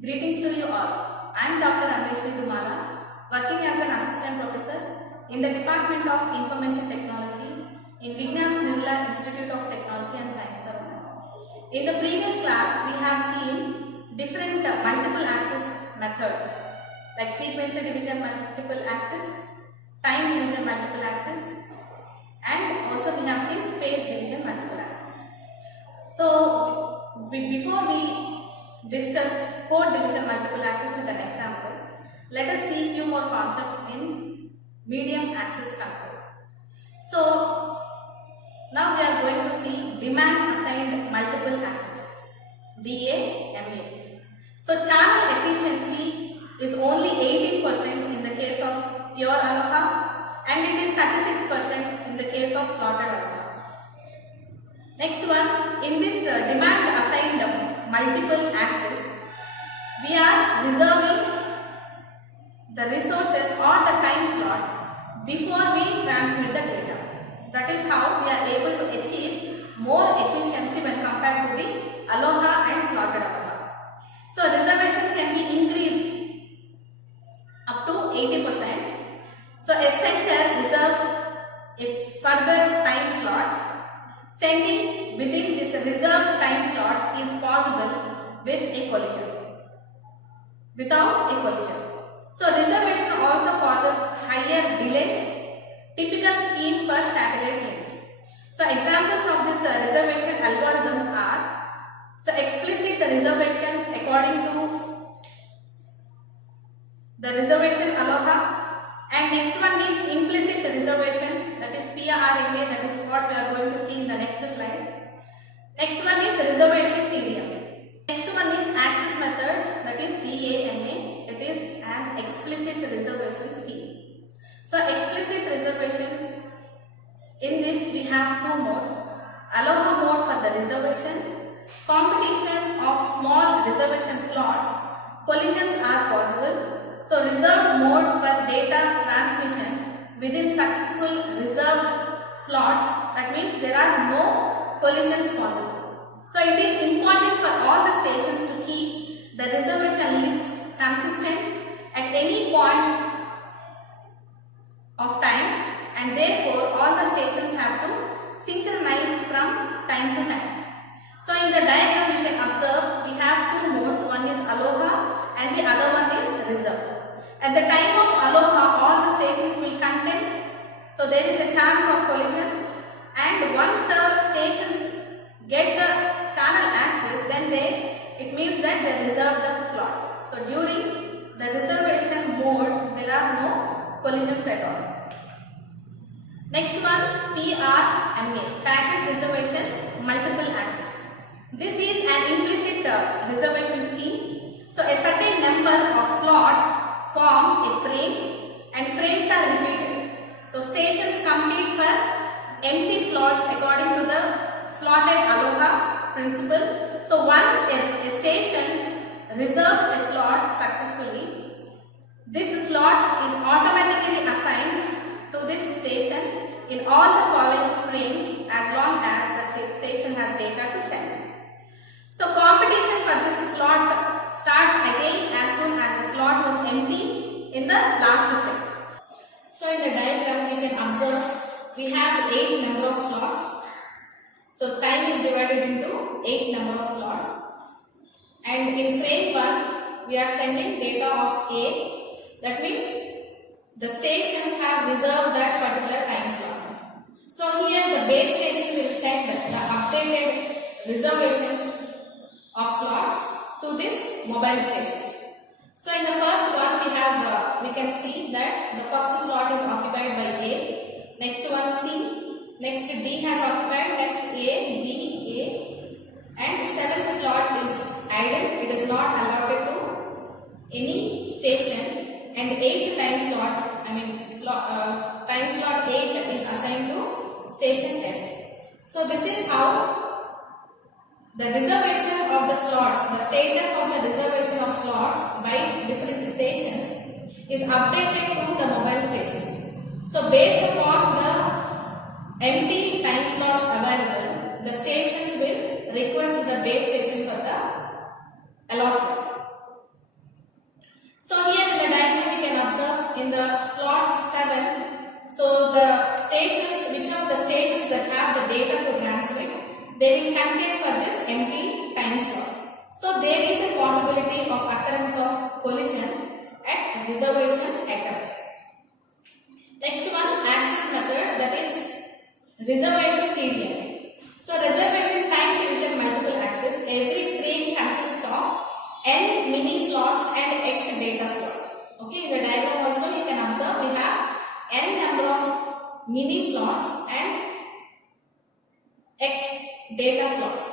Greetings to you all. I am Dr. Anveshni Tumala, working as an assistant professor in the Department of Information Technology in Vignans Nirmala Institute of Technology and Science for Women. In the previous class, we have seen different multiple access methods like frequency division multiple access, time division multiple access, and also we have seen space division multiple access. So, before we discuss code division multiple access with an example, let us see few more concepts in medium access control. So, now we are going to see demand assigned multiple access, DAMA. So, channel efficiency is only 18% in the case of pure Aloha and it is 36% in the case of slotted Aloha. Next one, in this demand assigned multiple access, we are reserving the resources or the time slot before we transmit the data. That is how we are able to achieve more efficiency when compared to the Aloha and slotted Aloha. So reservation can be increased up to 80%. So a sender reserves a further time slot. Sending within this reserved time slot is possible with a collision, without a collision. So reservation also causes higher delays, typical scheme for satellite links. So examples of this reservation algorithms are, so explicit reservation according to the reservation Aloha, and next one is implicit reservation, that is PRMA, that is what we are going to see in the next slide. Next one is reservation TDM. Next one is access method, that is DAMA, it is an explicit reservation scheme. So explicit reservation, in this we have two modes, Aloha mode for the reservation, competition of small reservation slots, collisions are possible. So reserved mode for data transmission within successful reserved slots, that means there are no collisions possible. So it is important for all the stations to keep the reservation list consistent at any point of time, and therefore all the stations have to synchronize from time to time. So in the diagram you can observe we have two modes, one is Aloha and the other one is reserved. At the time of Aloha, all the stations will contend, so there is a chance of collision, and once the stations get the channel access, then it means that they reserve the slot. So during the reservation mode, there are no collisions at all. Next one, PRMA, packet reservation multiple access. This is an implicit reservation scheme. So a certain number of slots form a frame and frames are repeated. So stations compete for empty slots according to the slotted Aloha principle. So once a station reserves a slot successfully, this slot is automatically assigned to this station in all the following frames as long as the station has data to send. So competition for this slot starts again as soon as the slot was empty in the last frame. So in the diagram you can observe we have 8 number of slots. So time is divided into 8 number of slots, and in frame 1 we are sending data of A. That means the stations have reserved that particular time slot. So here the base station will send the updated reservations of slots to this mobile stations. So in the first one we can see that the first slot is occupied by A, next one C, next D has occupied, next A, B, A, and 7th slot is idle, it is not allotted to any station, and 8th time slot, time slot 8 is assigned to station F. So this is how the reservation of the slots, the status of the reservation of slots by different stations is updated to the mobile stations. So based upon the empty time slots available, the stations will request the base station for the allotment. So the stations, which are the stations that have the data to transmit, they will contain for this empty time slot. So there is a possibility of occurrence of collision at reservation atoms. Next one, access method, that is reservation TDMA. So reservation time division multiple access. Every frame consists of n mini slots and x data slots. Okay, in the diagram also you can observe we have n number of mini slots and x data slots.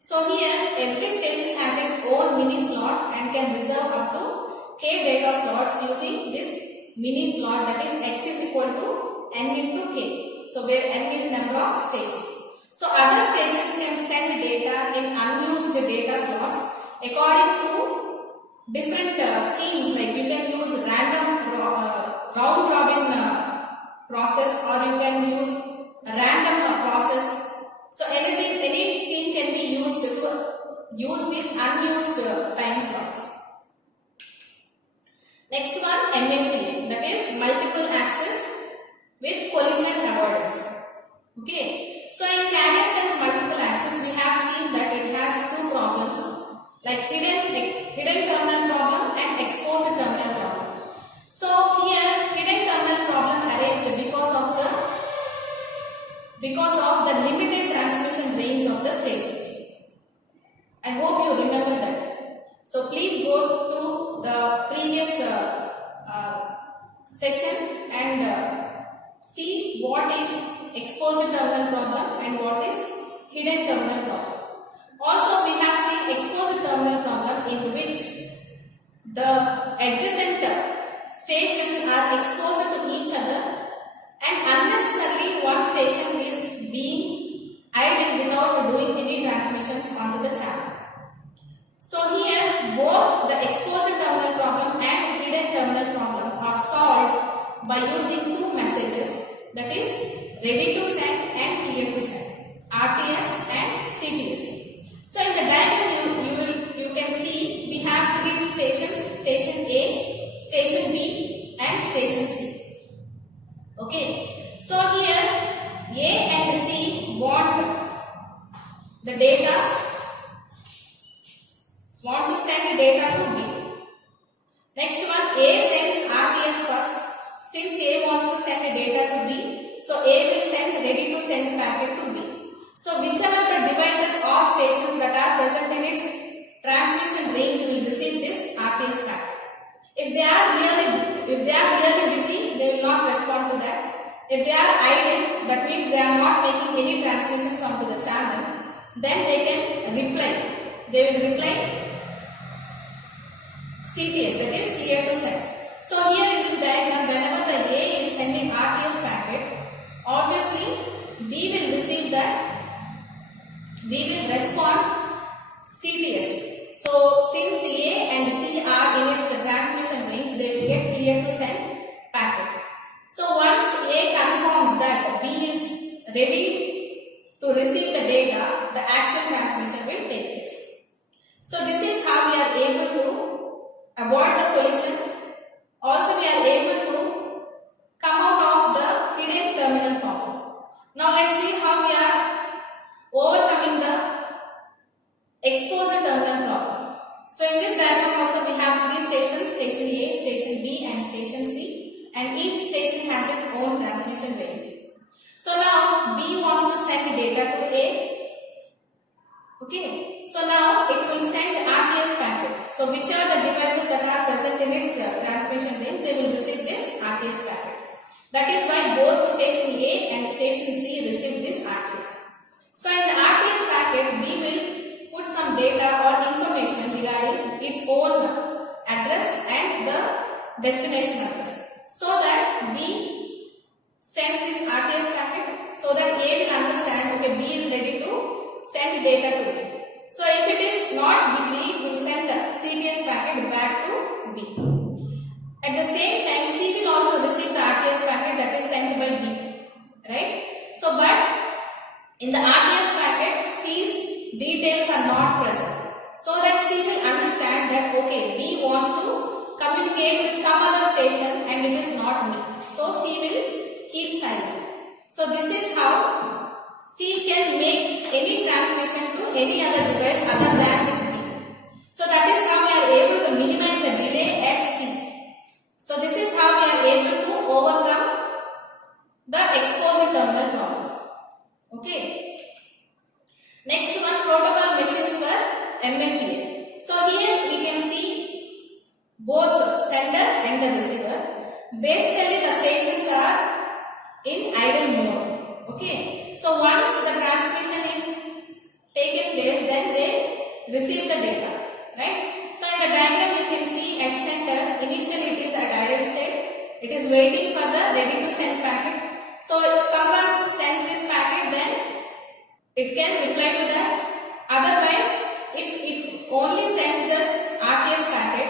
So here every station has its own mini slot and can reserve up to k data slots using this mini slot, that is x is equal to n into k. So where n is number of stations. So other stations can send data in unused data slots according to different schemes, like you can use random round robin process, or you can use random process. So any scheme can be used to use these unused time slots. Next one, MACA, that is multiple access with collision avoidance. Okay, so in carrier sense multiple access, we have seen that it has two problems, like hidden terminal problem and exposed terminal problem. So here hidden terminal problem arises because of the limited transmission range of the stations. I hope you remember that. So please go to the previous session and see what is exposed terminal problem and what is hidden terminal problem. Also, we have seen exposed terminal problem in which the adjacent stations are exposed to each other and unnecessarily one station is being idle without doing any transmissions onto the channel. So here both the exposed terminal problem and hidden terminal problem are solved by using two messages, that is ready to send and clear to send, RTS and CTS. So in the diagram you can see we have three stations, station A, station B and station C. Okay, so here A and C want the data, want to send data to B. Next one, A sends RTS first. Since A wants to send data to B, so A will send ready to send packet to B. So whichever the devices or stations that are present in its transmission range will receive this RTS packet. If they are really busy, they will not respond to that. If they are idle, that means they are not making any transmissions onto the channel, then they can reply. They will reply CTS, that is clear to send. So here in this diagram, whenever the A is sending RTS packet, obviously B will receive that. B will respond CTS. So since A and C are in its transmission range, they will get clear to send packet. So once A confirms that B is ready to receive the data, the actual transmission will take place. So this is how we are able to avoid the collision. Also we are able to come out of the hidden terminal problem. Now let's see how we are overcoming the exposed terminal problem. So in this diagram also we have three stations, station A, station B and station C, and each station has its own transmission range. So now B wants to send data to A. Okay, so now it will send RTS packet. So which are the devices that are present in its transmission range, they will receive this RTS packet. That is why both station A and station C receive this RTS. So in the RTS packet, we will put some data or information regarding its own address and the destination address, so that B sends this RTS packet, so that A will understand, okay, B is ready to send data to B. So if it is not busy, it will send the CTS packet back to B. At the same time, C will also receive the RTS packet that is sent by B, right? So but in the RTS packet, C's details are not present, so that C will understand that, okay, B wants to communicate with some other station and it is not me. So C will keep silent. So this is how C can make any transmission to any other device other than this P. So that is how we are able to minimize the delay at C. So this is how we are able to overcome the exposed terminal problem. Okay. Next one, protocol machines for MSCA. So here we can see both sender and the receiver. Basically the stations are in idle mode. Okay. So once the transmission is taken place, then they receive the data. Right. So in the diagram you can see at center, initially it is at idle state. It is waiting for the ready to send packet. So if someone sends this packet, then it can reply to that. Otherwise, if it only sends this RTS packet,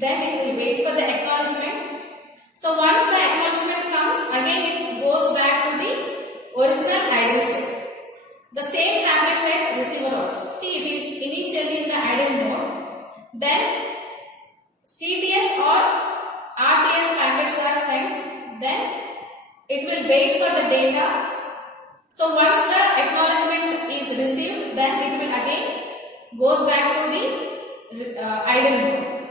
then it will wait for the acknowledgement. So once the acknowledgement comes, again it goes back to the original idle state. The same happens at receiver also. See, it is initially in the idle mode. Then CTS or RTS packets are sent. Then it will wait for the data. So once the acknowledgement is received, then it will again goes back to the idle mode.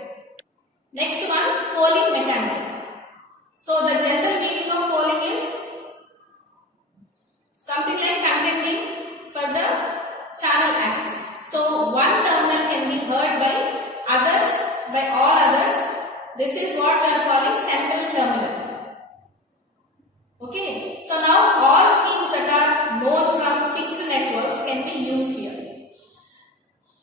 Next one, polling mechanism. So the general meaning of polling is something like contending for the channel access. So one terminal can be heard by all others. This is what we are calling central terminal. Okay, so now all schemes that are known from fixed networks can be used here.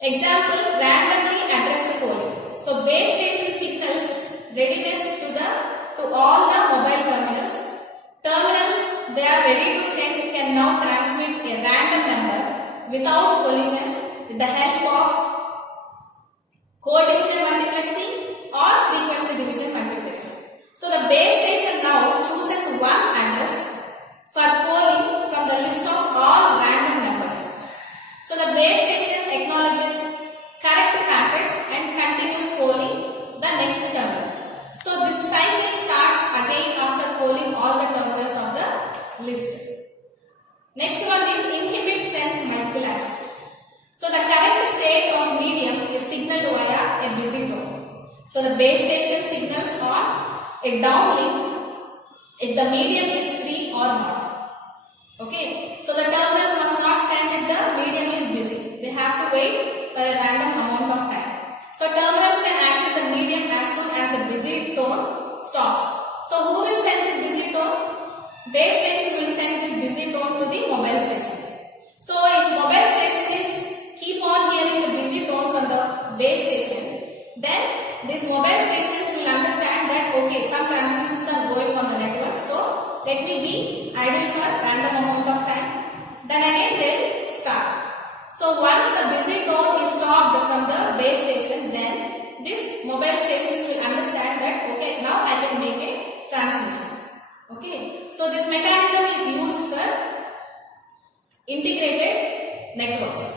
Example, randomly addressed polling. So base station signals readiness to all the mobile terminals. Terminals they are ready to send can now transmit a random number without collision with the help of code division multiplexing or frequency division multiplexing. So the base station now chooses one address for polling from the list of all random numbers. So the base station acknowledges correct packets and continues polling the next terminal. So this cycle starts again after polling all the terminals of the list. Next one is inhibit sense multiple access. So the current state of medium is signaled via a busy tone. So the base station signals on a downlink if the medium is free or not. Okay, so the terminals must not send if the medium is busy. They have to wait for a random amount of time. So terminals can access the medium as soon as the busy tone stops. So who will send this busy tone? Base station will send this busy tone to the mobile stations. So if mobile station is keep on hearing the busy tone from the base station, then these mobile stations will understand that okay, some transmissions are going on the network, so let me be idle for random amount of time. Then again they start. So once the busy tone is stopped from the base station, then these mobile stations will understand that okay, now I can make a transmission. Okay, so this mechanism is used for integrated networks.